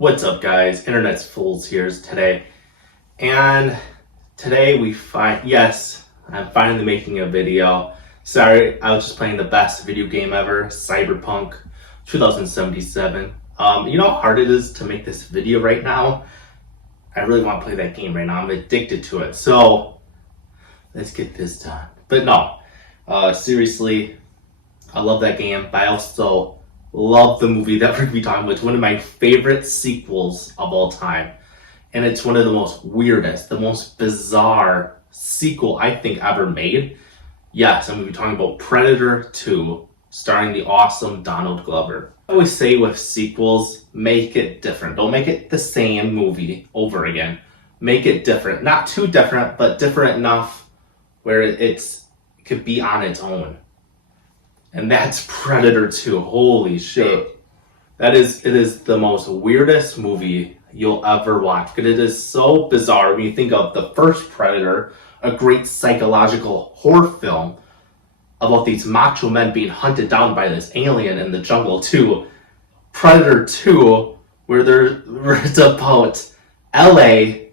What's up, guys? Internet's Fools here today. And today I'm finally making a video. Sorry, I was just playing the best video game ever, Cyberpunk 2077. You know how hard it is to make this video right now? I really want to play that game right now. I'm addicted to it. So, let's get this done. But no, seriously, I love that game, but I also love the movie that we're going to be talking about. It's one of my favorite sequels of all time. And it's one of the most weirdest, the most bizarre sequel I think ever made. Yes, I'm going to be talking about Predator 2, starring the awesome Donald Glover. I always say with sequels, make it different. Don't make it the same movie over again. Make it different. Not too different, but different enough where it could be on its own. And that's Predator 2. Holy shit. It is the most weirdest movie you'll ever watch. Because it is so bizarre when you think of the first Predator, a great psychological horror film about these macho men being hunted down by this alien in the jungle, to Predator 2, where it's about LA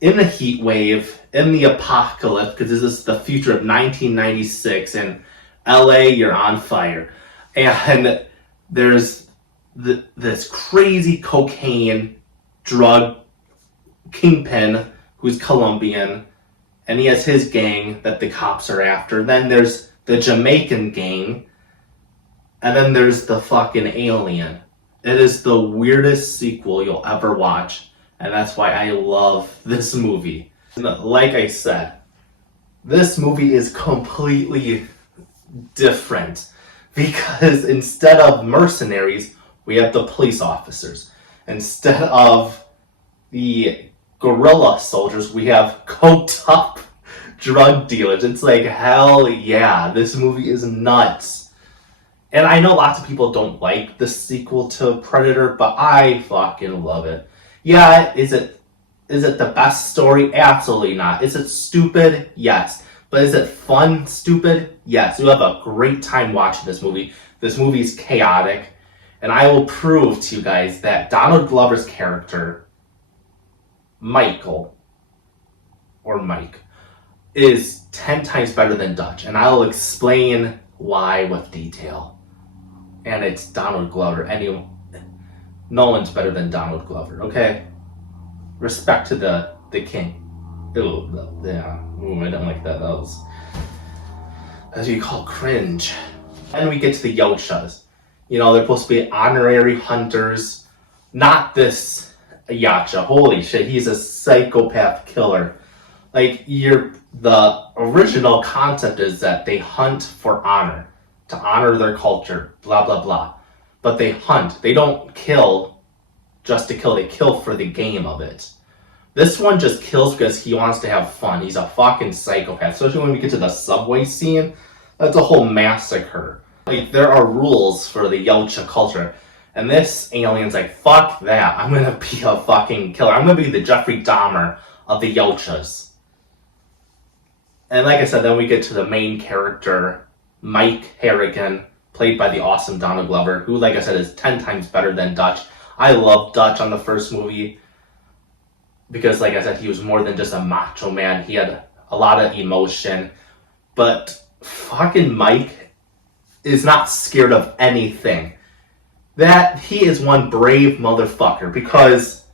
in a heat wave, in the apocalypse, because this is the future of 1996, and LA, you're on fire. And there's this crazy cocaine drug kingpin who's Colombian, and he has his gang that the cops are after. Then there's the Jamaican gang, and then there's the fucking alien. It is the weirdest sequel you'll ever watch, and that's why I love this movie. Like I said, this movie is completely different because instead of mercenaries, we have the police officers. Instead of the guerrilla soldiers, we have coked up drug dealers. It's like, hell yeah, this movie is nuts. And I know lots of people don't like the sequel to Predator, but I fucking love it. Yeah, is it the best story? Absolutely not. Is it stupid? Yes. But is it fun, stupid? Yes. You'll have a great time watching this movie. This movie is chaotic. And I will prove to you guys that Donald Glover's character, Mike, is 10 times better than Dutch. And I will explain why with detail. And it's Donald Glover. No one's better than Donald Glover, okay? Respect to the king. Ew, yeah. Ooh, I don't like that. That's what you call cringe. And we get to the Yautjas. You know, they're supposed to be honorary hunters. Not this Yautja. Holy shit, he's a psychopath killer. Like, the original concept is that they hunt for honor. To honor their culture. Blah, blah, blah. But they hunt. They don't kill just to kill. They kill for the game of it. This one just kills because he wants to have fun. He's a fucking psychopath. Especially when we get to the subway scene. That's a whole massacre. Like, there are rules for the Yautja culture. And this alien's like, fuck that. I'm gonna be a fucking killer. I'm gonna be the Jeffrey Dahmer of the Yautjas. And like I said, then we get to the main character, Mike Harrigan, played by the awesome Donald Glover, who, like I said, is 10 times better than Dutch. I loved Dutch on the first movie. Because, like I said, he was more than just a macho man. He had a lot of emotion. But fucking Mike is not scared of anything. That he is one brave motherfucker. Because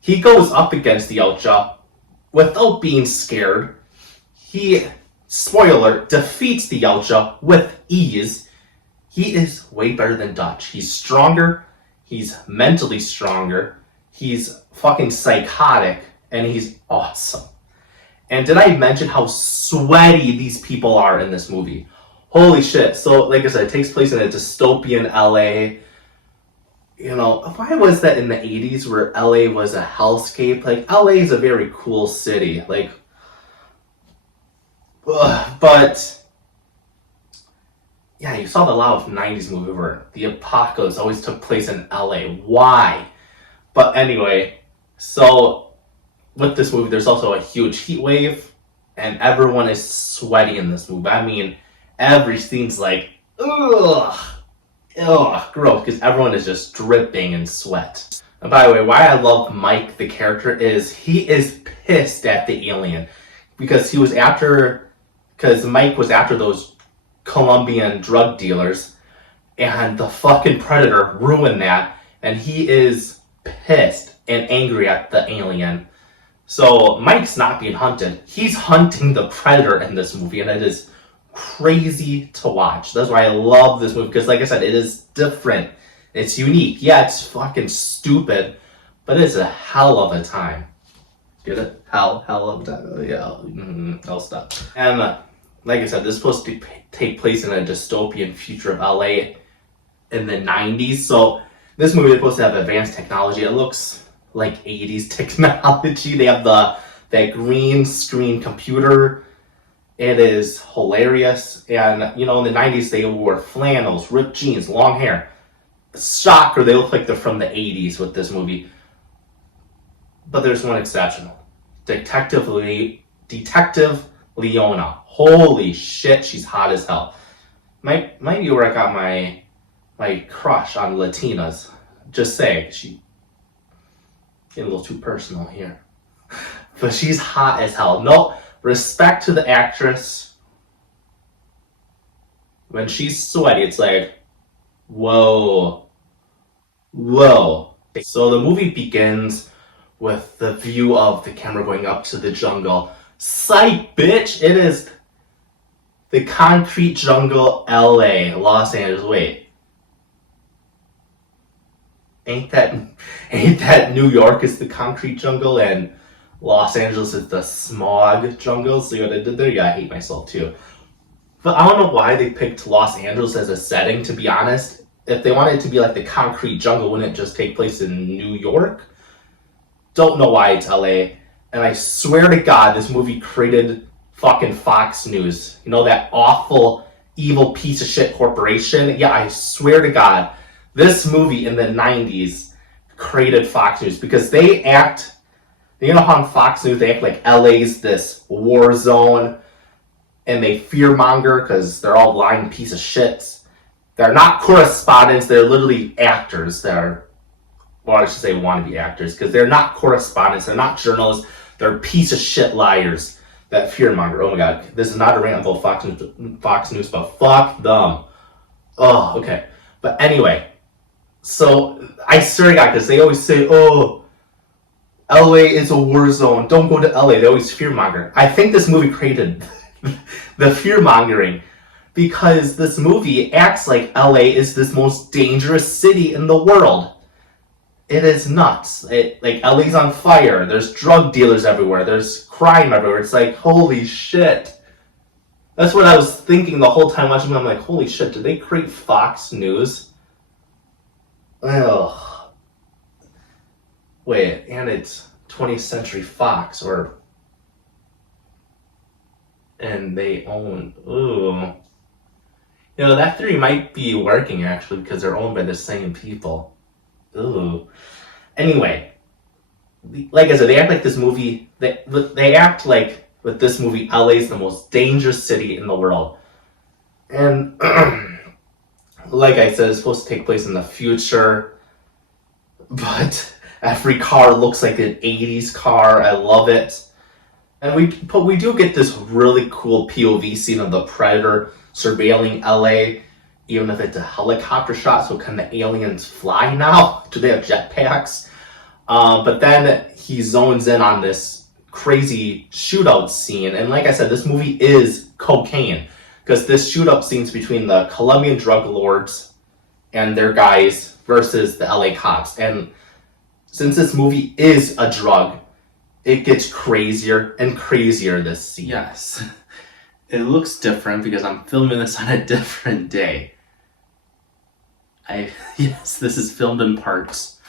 he goes up against the Yautja without being scared. He, spoiler, defeats the Yautja with ease. He is way better than Dutch. He's stronger. He's mentally stronger. He's fucking psychotic, and he's awesome. And did I mention how sweaty these people are in this movie? Holy shit. So, like I said, it takes place in a dystopian LA. You know, why was that in the 80s where LA was a hellscape? Like, LA is a very cool city. Like, but yeah, you saw the lot of 90s movie where the apocalypse always took place in LA. Why? But anyway, so with this movie, there's also a huge heat wave, and everyone is sweaty in this movie. I mean, every scene's like, ugh, gross, because everyone is just dripping in sweat. And by the way, why I love Mike, the character, is he is pissed at the alien because Mike was after those Colombian drug dealers, and the fucking predator ruined that, and he is pissed and angry at the alien. So Mike's not being hunted. He's hunting the predator in this movie, and it is crazy to watch. That's why I love this movie, because like I said, it is different. It's unique. Yeah, it's fucking stupid, but it's a hell of a time. Get it? Hell of a time. Yeah, I'll stop. And like I said, this is supposed to take place in a dystopian future of LA in the 90s. So this movie is supposed to have advanced technology. It looks like 80s technology. They have that green screen computer. It is hilarious. And, in the 90s, they wore flannels, ripped jeans, long hair. Shocker, they look like they're from the 80s with this movie. But there's one exception. Detective Leona. Holy shit, she's hot as hell. Might be where I got my crush on Latinas. Just saying, she getting a little too personal here. But she's hot as hell. No respect to the actress. When she's sweaty, it's like, whoa. So the movie begins with the view of the camera going up to the jungle. Psych, bitch! It is the concrete jungle, LA, Los Angeles. Wait. Ain't that New York is the concrete jungle and Los Angeles is the smog jungle? See what I did there? Yeah, I hate myself too. But I don't know why they picked Los Angeles as a setting, to be honest. If they wanted it to be like the concrete jungle, wouldn't it just take place in New York? Don't know why it's LA. And I swear to God, this movie created fucking Fox News. You know, that awful, evil piece of shit corporation? Yeah, I swear to God, this movie in the 90s created Fox News, because they act, you know how on Fox News they act like LA's this war zone, and they fearmonger because they're all lying piece of shits. They're not correspondents, they're literally actors. Or I should say wannabe actors, because they're not correspondents, they're not journalists, they're piece of shit liars that fearmonger. Oh my God, this is not a rant about Fox News, but fuck them. Oh, okay. But anyway, so I swear to God, because they always say, oh, LA is a war zone, don't go to LA. They always fearmonger. I think this movie created the fearmongering, because this movie acts like LA is this most dangerous city in the world. It is nuts. Like, LA's on fire. There's drug dealers everywhere. There's crime everywhere. It's like, holy shit. That's what I was thinking the whole time watching it. I'm like, holy shit, did they create Fox News? Ugh. Wait, and it's 20th Century Fox, and they own, ooh. That theory might be working, actually, because they're owned by the same people. Ooh. Anyway, like I said, they act like this movie, they act like with this movie, LA is the most dangerous city in the world. And like I said, it's supposed to take place in the future, but every car looks like an 80s car. I love it. And we do get this really cool POV scene of the Predator surveilling LA, even if it's a helicopter shot. So can the aliens fly now? Do they have jetpacks? But then he zones in on this crazy shootout scene. And like I said, this movie is cocaine, because this shootout scene's between the Colombian drug lords and their guys versus the LA cops. And since this movie is a drug, it gets crazier and crazier this scene. Yes. It looks different because I'm filming this on a different day. Yes, this is filmed in parts,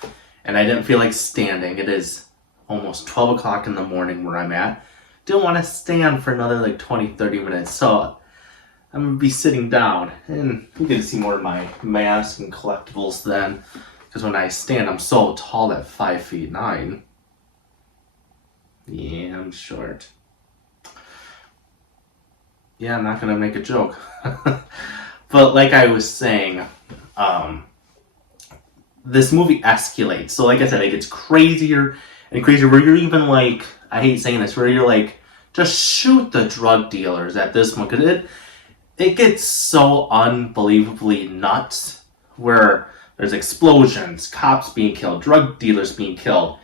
and I didn't feel like standing. It is almost 12 o'clock in the morning where I'm at. Didn't want to stand for another like 20-30 minutes, so I'm going to be sitting down, and you get to see more of my mask and collectibles then, because when I stand, I'm so tall at 5'9". Yeah, I'm short. Yeah, I'm not going to make a joke. But like I was saying, this movie escalates. So like I said, it gets crazier and crazier where you're even like, I hate saying this, where you're like, just shoot the drug dealers at this point. Because it gets so unbelievably nuts where there's explosions, cops being killed, drug dealers being killed,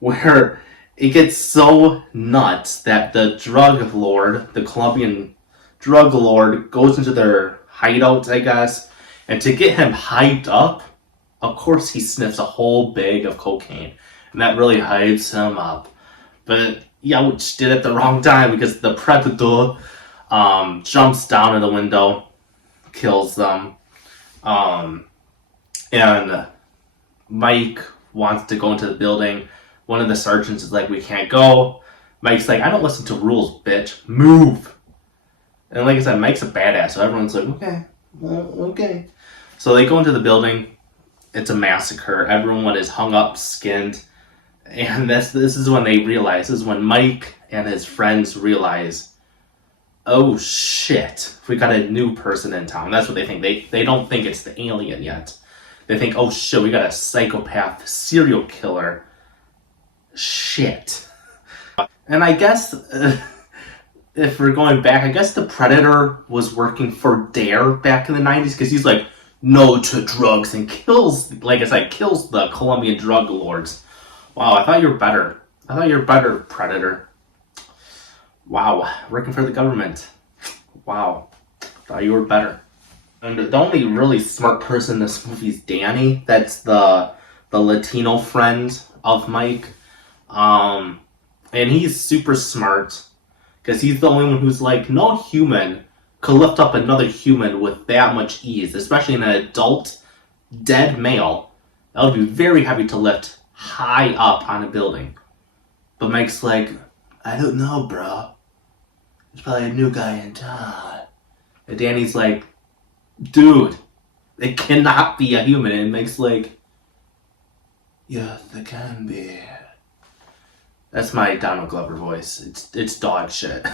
where it gets so nuts that the drug lord, the Colombian drug lord, goes into their hideout, I guess, and to get him hyped up, of course he sniffs a whole bag of cocaine, and that really hypes him up. But yeah, which did it at the wrong time because the predator jumps down in the window, kills them, and Mike wants to go into the building. One of the sergeants is like, we can't go. Mike's like, I don't listen to rules, bitch. Move. And like I said, Mike's a badass, so everyone's like, okay. So they go into the building. It's a massacre. Everyone is hung up, skinned. And this is when they realize, this is when Mike and his friends realize, oh shit, we got a new person in town. That's what they think. They don't think it's the alien yet. They think, oh shit, we got a psychopath serial killer. Shit. And I guess, if we're going back, I guess the Predator was working for Dare back in the 90s because he's like, no to drugs, and kills, like I said, kills the Colombian drug lords. Wow, I thought you were better. I thought you were better, Predator. Wow, working for the government. Wow, thought you were better. And the only really smart person in this movie is Danny. That's the Latino friend of Mike. And he's super smart because he's the only one who's like, no human could lift up another human with that much ease, especially an adult dead male. That would be very heavy to lift high up on a building. But Mike's like, I don't know, bro. There's probably a new guy in town. And Danny's like, dude, it cannot be a human. And Mike's like, yes, it can be. That's my Donald Glover voice. It's dog shit.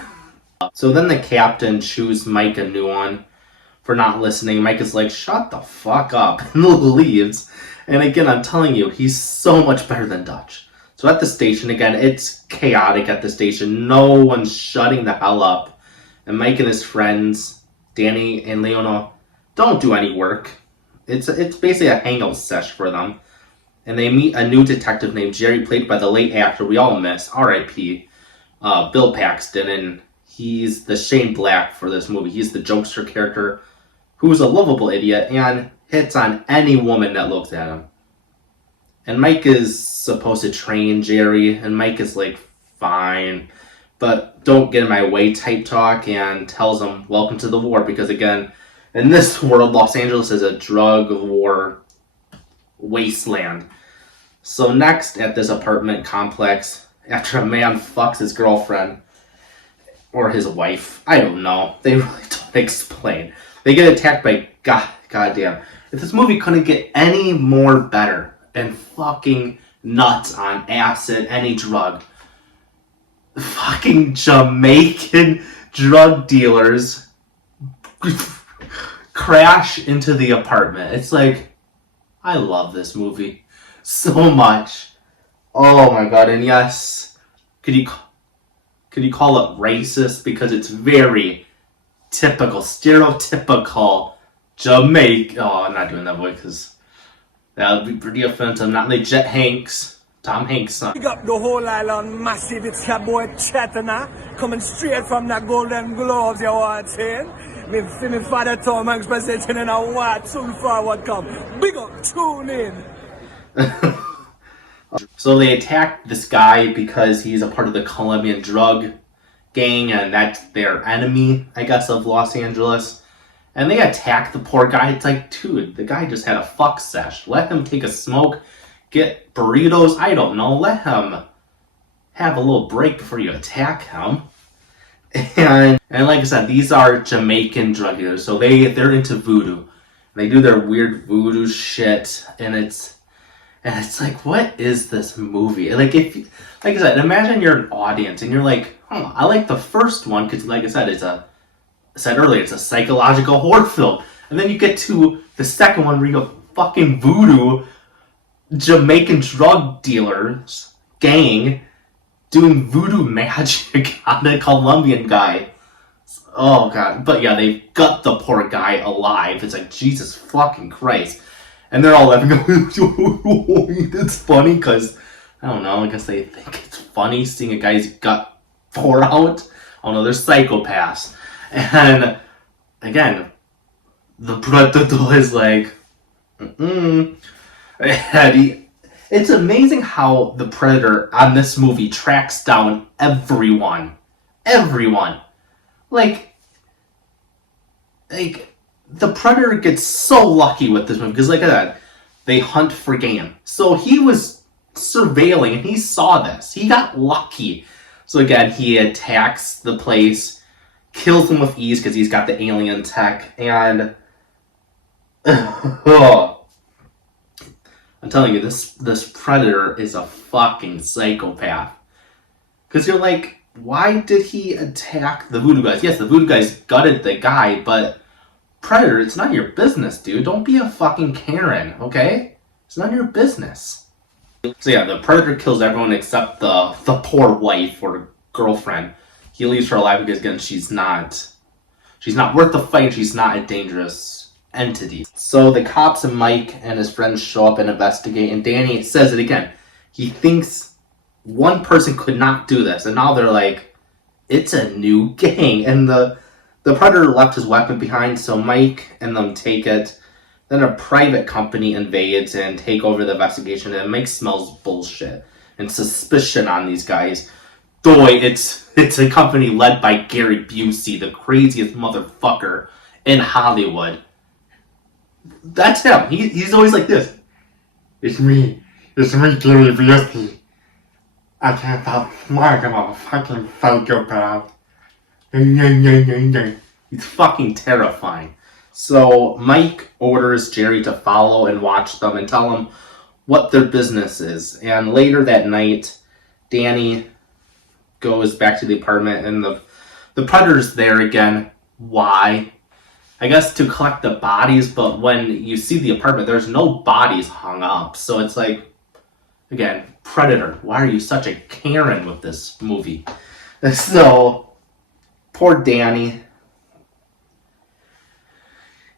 So then the captain chews Mike a new one for not listening. Mike is like, shut the fuck up, and leaves. And again, I'm telling you, he's so much better than Dutch. So at the station, again, it's chaotic at the station. No one's shutting the hell up. And Mike and his friends, Danny and Leona, don't do any work. It's basically a hangout sesh for them. And they meet a new detective named Jerry, played by the late actor we all miss, R.I.P., Bill Paxton. And he's the Shane Black for this movie. He's the jokester character who's a lovable idiot and hits on any woman that looks at him. And Mike is supposed to train Jerry, and Mike is like, fine, but don't get in my way type talk, and tells him, welcome to the war, because again, in this world, Los Angeles is a drug war wasteland. So next at this apartment complex, after a man fucks his girlfriend, or his wife, I don't know, they really don't explain. They get attacked by, goddamn. If this movie couldn't get any more better and fucking nuts on acid, any drug, fucking Jamaican drug dealers crash into the apartment. It's like, I love this movie so much. Oh my god, and yes, could you call it racist? Because it's very typical, stereotypical Jamaican. Oh, I'm not doing that voice because that would be pretty offensive. Not legit Tom Hanks' son. Big up the whole island massive. It's your boy Chetana, coming straight from the Golden Globes, you want to say? Me see me father Tom Hanks presenting in a what soon forward come. Big up, tune in. So they attack this guy because he's a part of the Colombian drug gang, and that's their enemy, I guess, of Los Angeles. And they attack the poor guy. It's like, dude, the guy just had a fuck sesh. Let him take a smoke, get burritos, I don't know. Let him have a little break before you attack him. And like I said, these are Jamaican drug dealers, so they're into voodoo. They do their weird voodoo shit, and it's like, what is this movie? Like I said, imagine you're an audience and you're like, I like the first one because, like I said, it's a psychological horror film, and then you get to the second one where you go fucking voodoo. Jamaican drug dealers gang doing voodoo magic on a Colombian guy. Oh god. But yeah, they gut the poor guy alive. It's like, Jesus fucking Christ. And they're all laughing. It's funny because, I don't know, I guess they think it's funny seeing a guy's gut pour out. Oh no, they're psychopaths. And again, the predator is like, And it's amazing how the Predator on this movie tracks down everyone. Everyone. Like, the Predator gets so lucky with this movie, because like I said, they hunt for game. So he was surveilling, and he saw this. He got lucky. So again, he attacks the place, kills them with ease, because he's got the alien tech, and... I'm telling you, this Predator is a fucking psychopath. Because you're like, why did he attack the voodoo guys? Yes, the voodoo guys gutted the guy, but Predator, it's none of your business, dude. Don't be a fucking Karen, okay? It's none of your business. So yeah, the Predator kills everyone except the poor wife or girlfriend. He leaves her alive because, again, she's not worth the fight. She's not a dangerous entity. So the cops and Mike and his friends show up and investigate, and Danny says it again. He thinks one person could not do this, and now they're like, it's a new gang. And the Predator left his weapon behind, so Mike and them take it. Then a private company invades and take over the investigation, and Mike smells bullshit and suspicion on these guys. Boy, it's a company led by Gary Busey, the craziest motherfucker in Hollywood. That's him. He's always like this. It's me, Gary Busey. I can't stop smiling. I'm a fucking psychopath. He's fucking terrifying. So Mike orders Jerry to follow and watch them and tell him what their business is. And later that night, Danny goes back to the apartment, and the Predator's there again. Why? I guess to collect the bodies, but when you see the apartment, there's no bodies hung up. So it's like, again, Predator, why are you such a Karen with this movie? So, poor Danny.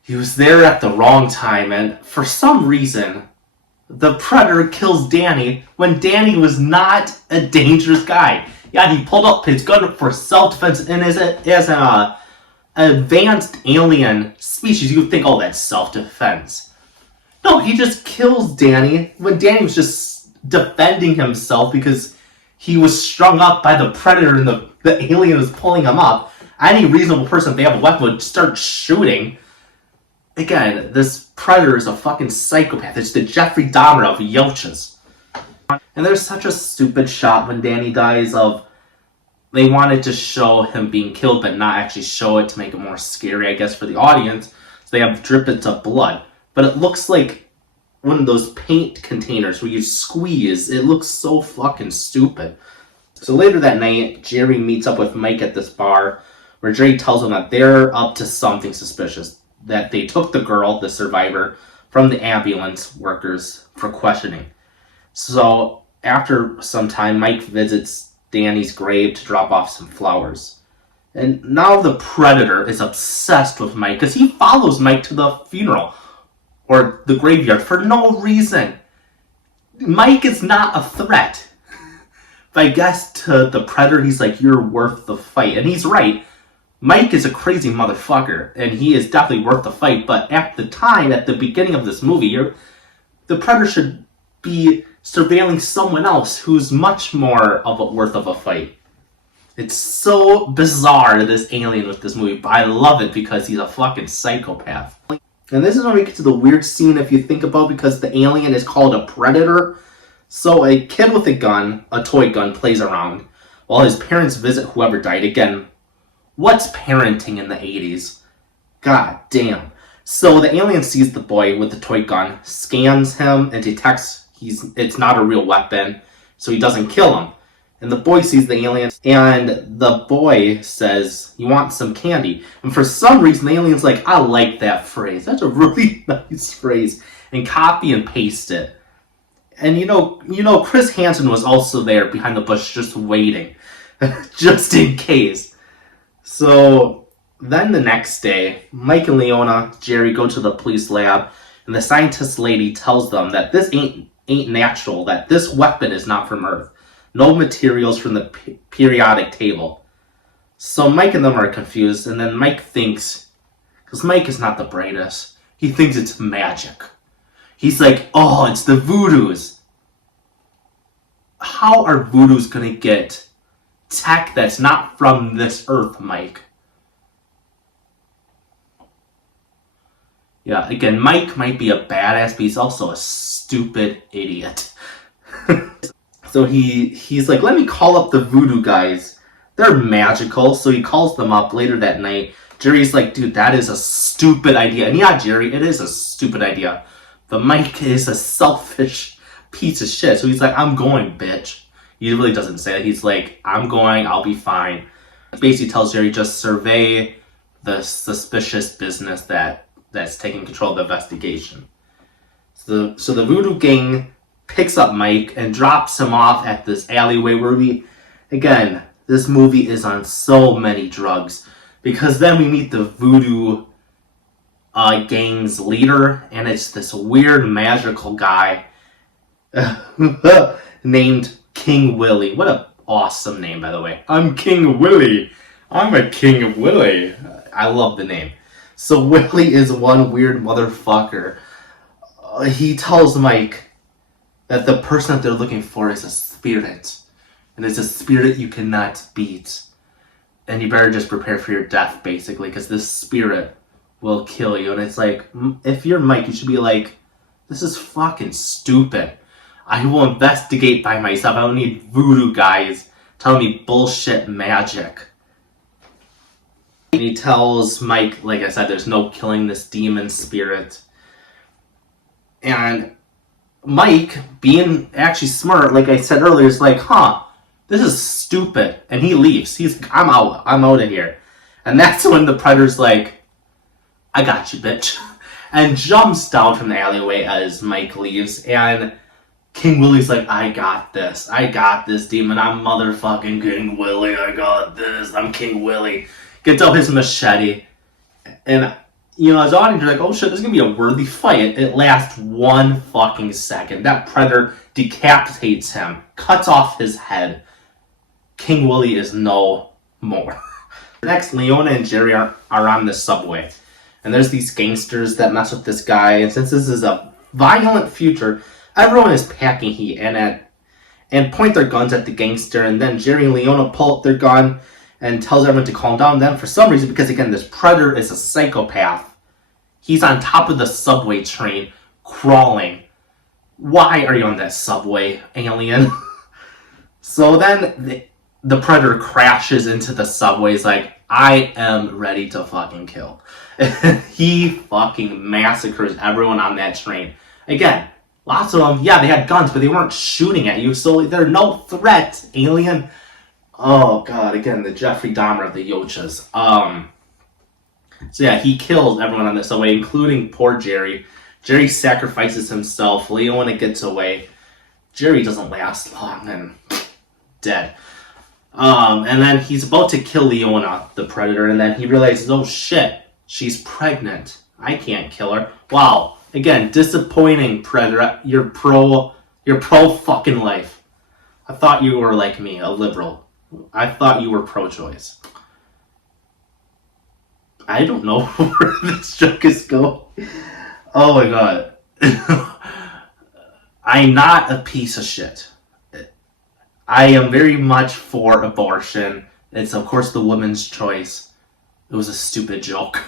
He was there at the wrong time, and for some reason, the Predator kills Danny when Danny was not a dangerous guy. Yeah, he pulled up his gun for self-defense, and as an advanced alien species, you would think, oh, that's self-defense. No, he just kills Danny when Danny was just defending himself because he was strung up by the Predator and the alien was pulling him up. Any reasonable person, if they have a weapon, would start shooting. Again, this Predator is a fucking psychopath. It's the Jeffrey Dahmer of Yelches. And there's such a stupid shot when Danny dies of... They wanted to show him being killed, but not actually show it to make it more scary, I guess, for the audience. So they have drippets of blood. But it looks like one of those paint containers where you squeeze. It looks so fucking stupid. So later that night, Jerry meets up with Mike at this bar, where Jerry tells him that they're up to something suspicious. That they took the girl, the survivor, from the ambulance workers for questioning. So after some time, Mike visits Danny's grave to drop off some flowers. And now the Predator is obsessed with Mike because he follows Mike to the funeral or the graveyard for no reason. Mike is not a threat. But I guess to the Predator, he's like, you're worth the fight. And he's right. Mike is a crazy motherfucker, and he is definitely worth the fight, but at the time, at the beginning of this movie, the Predator should be surveilling someone else who's much more worth of a fight. It's so bizarre, this alien with this movie, but I love it because he's a fucking psychopath. And this is when we get to the weird scene, if you think about, because the alien is called a Predator. So a kid with a gun, a toy gun, plays around, while his parents visit whoever died. Again, what's parenting in the 80s? God damn. So the alien sees the boy with the toy gun, scans him, and detects it's not a real weapon, so he doesn't kill him. And the boy sees the alien, and the boy says, you want some candy? And for some reason, the alien's like, I like that phrase. That's a really nice phrase. And copy and paste it. And Chris Hansen was also there behind the bush just waiting, just in case. So then the next day, Mike and Leona, Jerry go to the police lab, and the scientist lady tells them that this ain't natural, that this weapon is not from Earth. No materials from the periodic table. So Mike and them are confused, and then Mike thinks, because Mike is not the brightest, he thinks it's magic. He's like, oh, it's the voodoos. How are voodoos gonna get tech that's not from this Earth, Mike? Yeah, again, Mike might be a badass, but he's also a stupid idiot. So he's like, let me call up the voodoo guys. They're magical. So he calls them up later that night. Jerry's like, dude, that is a stupid idea. And yeah, Jerry, it is a stupid idea. But Mike is a selfish piece of shit. So he's like, I'm going, bitch. He really doesn't say that. He's like, I'm going, I'll be fine. He basically tells Jerry, just survey the suspicious business that's taking control of the investigation. So the voodoo gang picks up Mike and drops him off at this alleyway where again, this movie is on so many drugs. Because then we meet the voodoo gang's leader, and it's this weird magical guy named King Willie. What an awesome name, by the way. I'm King Willie. I'm a King Willie. I love the name. So Willie is one weird motherfucker. He tells Mike that the person that they're looking for is a spirit. And it's a spirit you cannot beat. And you better just prepare for your death, basically, because this spirit will kill you. And it's like, if you're Mike, you should be like, this is fucking stupid. I will investigate by myself. I don't need voodoo guys telling me bullshit magic. And he tells Mike, like I said, there's no killing this demon spirit. And Mike, being actually smart, like I said earlier, is like, this is stupid. And he leaves. I'm out of here. And that's when the Predator's like, I got you, bitch. And jumps down from the alleyway as Mike leaves. And King Willie's like, I got this, demon. I'm motherfucking King Willie. I got this. I'm King Willie. Gets out his machete. And, as an audience, you're like, oh shit, this is going to be a worthy fight. It lasts 1 fucking second. That Predator decapitates him. Cuts off his head. King Willie is no more. Next, Leona and Jerry are on the subway. And there's these gangsters that mess with this guy. And since this is a violent future, everyone is packing heat and point their guns at the gangster. And then Jerry and Leona pull up their gun and tells everyone to calm down. Then for some reason, because again, this Predator is a psychopath, he's on top of the subway train, crawling. Why are you on that subway, alien? So then the Predator crashes into the subway. He's like, I am ready to fucking kill. He fucking massacres everyone on that train. Again, lots of them, yeah, they had guns, but they weren't shooting at you, so they're no threat, alien. Oh god, again, the Jeffrey Dahmer of the Yochas. So yeah, he kills everyone on the subway, including poor Jerry. Jerry sacrifices himself. Leona gets away. Jerry doesn't last long and dead. And then he's about to kill Leona, the Predator, and then he realizes, oh shit, she's pregnant. I can't kill her. Wow. Again, disappointing, Predator. You're pro fucking life. I thought you were like me, a liberal. I thought you were pro-choice. I don't know where this joke is going. Oh my god. I'm not a piece of shit. I am very much for abortion. It's of course the woman's choice. It was a stupid joke.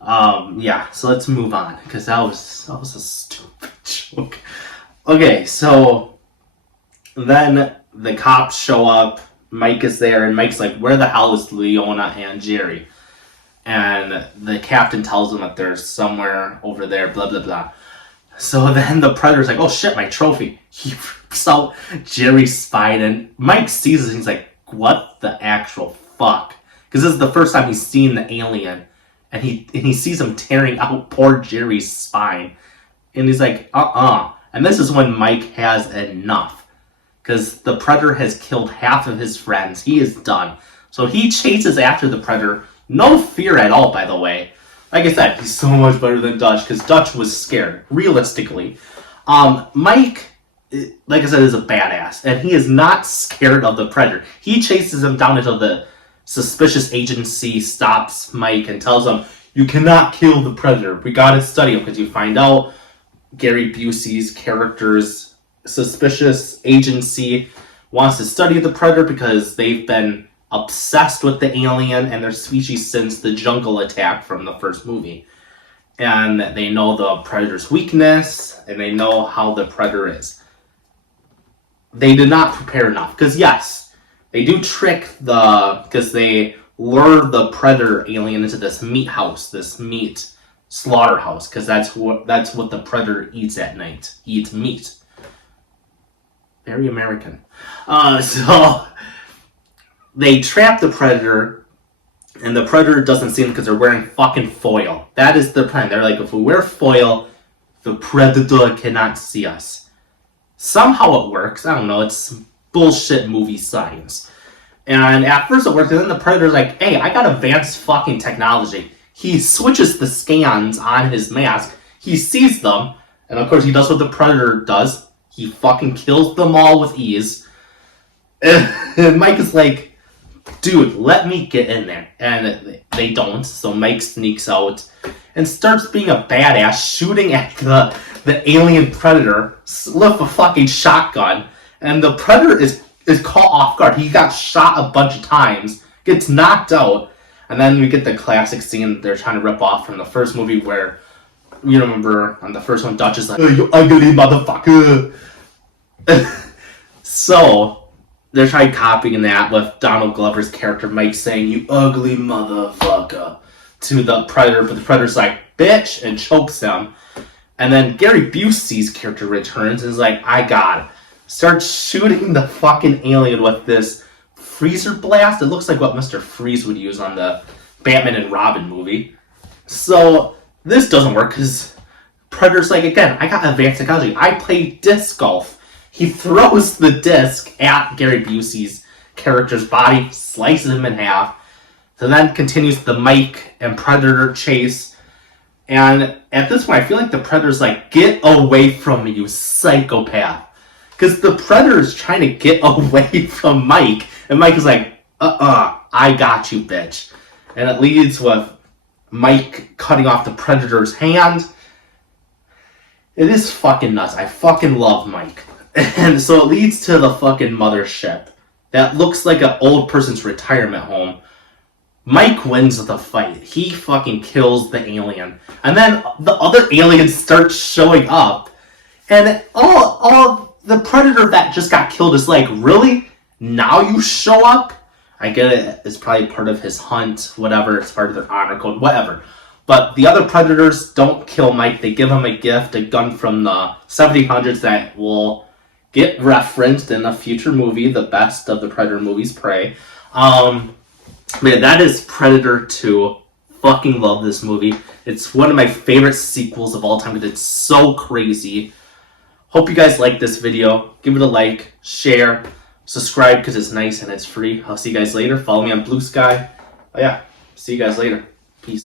Yeah, so let's move on, because that was a stupid joke. Okay, so then the cops show up. Mike is there, and Mike's like, where the hell is Leona and Jerry? And the captain tells him that they're somewhere over there, blah, blah, blah. So then the Predator's like, oh shit, my trophy. He rips out Jerry's spine, and Mike sees it, and he's like, what the actual fuck? Because this is the first time he's seen the alien, and he sees him tearing out poor Jerry's spine. And he's like, And this is when Mike has enough. Because the Predator has killed half of his friends. He is done. So he chases after the Predator. No fear at all, by the way. Like I said, he's so much better than Dutch, because Dutch was scared, realistically. Mike, like I said, is a badass. And he is not scared of the Predator. He chases him down until the suspicious agency stops Mike and tells him, you cannot kill the Predator. We gotta study him, because you find out Gary Busey's character's suspicious agency wants to study the Predator because they've been obsessed with the alien and their species since the jungle attack from the first movie. And they know the Predator's weakness, and they know how the Predator is. They did not prepare enough, because yes, they do because they lure the Predator alien into this meat house, this meat slaughterhouse, because that's what the Predator eats at night. He eats meat. Very American. So they trap the Predator, and the Predator doesn't see them because they're wearing fucking foil. That is the plan. They're like, if we wear foil, the Predator cannot see us. Somehow it works. I don't know. It's bullshit movie science. And at first it works, and then the Predator's like, hey, I got advanced fucking technology. He switches the scans on his mask. He sees them, and of course he does what the Predator does. He fucking kills them all with ease. And Mike is like, dude, let me get in there. And they don't, so Mike sneaks out and starts being a badass, shooting at the alien Predator with a fucking shotgun. And the Predator is caught off guard. He got shot a bunch of times, gets knocked out, and then we get the classic scene they're trying to rip off from the first movie where, you remember, on the first one, Dutch is like, oh, you ugly motherfucker. So they're trying copying that with Donald Glover's character Mike saying, you ugly motherfucker, to the Predator, but the Predator's like, bitch, and chokes him. And then Gary Busey's character returns and is like, I got it. Starts shooting the fucking alien with this freezer blast. It looks like what Mr. Freeze would use on the Batman and Robin movie. So this doesn't work because Predator's like, again, I got advanced technology. I play disc golf. He throws the disc at Gary Busey's character's body, slices him in half, and then continues the Mike and Predator chase. And at this point, I feel like the Predator's like, get away from me, you psychopath. Because the Predator's trying to get away from Mike, and Mike is like, I got you, bitch. And it leads with Mike cutting off the Predator's hand. It is fucking nuts. I fucking love Mike. And so it leads to the fucking mothership that looks like an old person's retirement home. Mike wins the fight. He fucking kills the alien. And then the other aliens start showing up. And all the Predator that just got killed is like, really? Now you show up? I get it. It's probably part of his hunt, whatever. It's part of their honor code, whatever. But the other Predators don't kill Mike. They give him a gift, a gun from the 1700s that will get referenced in a future movie, the best of the Predator movies, Prey. Man, that is Predator 2. Fucking love this movie. It's one of my favorite sequels of all time because it's so crazy. Hope you guys like this video. Give it a like, share, subscribe because it's nice and it's free. I'll see you guys later. Follow me on Bluesky. Oh yeah, see you guys later.